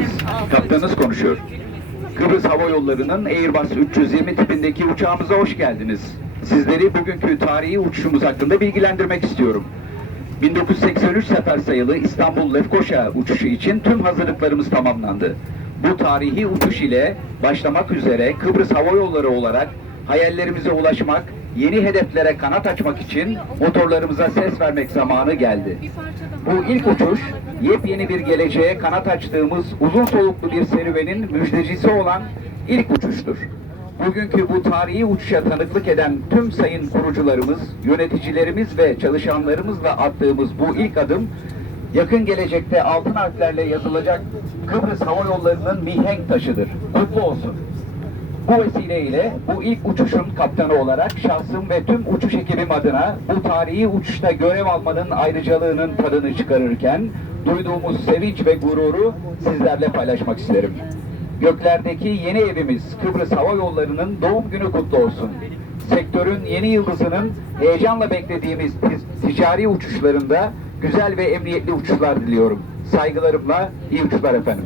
geldiniz. Kaptanınız konuşuyor. Kıbrıs Hava Yolları'nın Airbus 320 tipindeki uçağımıza hoş geldiniz. Sizleri bugünkü tarihi uçuşumuz hakkında bilgilendirmek istiyorum. 1983 sefer sayılı İstanbul Lefkoşa uçuşu için tüm hazırlıklarımız tamamlandı. Bu tarihi uçuş ile başlamak üzere Kıbrıs Hava Yolları olarak hayallerimize ulaşmak, yeni hedeflere kanat açmak için motorlarımıza ses vermek zamanı geldi. Bu ilk uçuş, yepyeni bir geleceğe kanat açtığımız uzun soluklu bir serüvenin müjdecisi olan ilk uçuştur. Bugünkü bu tarihi uçuşa tanıklık eden tüm sayın kurucularımız, yöneticilerimiz ve çalışanlarımızla attığımız bu ilk adım, yakın gelecekte altın harflerle yazılacak Kıbrıs Hava Yolları'nın mihenk taşıdır. Kutlu olsun. Bu vesileyle bu ilk uçuşun kaptanı olarak şahsım ve tüm uçuş ekibim adına bu tarihi uçuşta görev almanın ayrıcalığının tadını çıkarırken duyduğumuz sevinç ve gururu sizlerle paylaşmak isterim. Göklerdeki yeni evimiz Kıbrıs Hava Yolları'nın doğum günü kutlu olsun. Sektörün yeni yıldızının heyecanla beklediğimiz tic- ticari uçuşlarında güzel ve emniyetli uçuşlar diliyorum. Saygılarımla iyi uçuşlar efendim.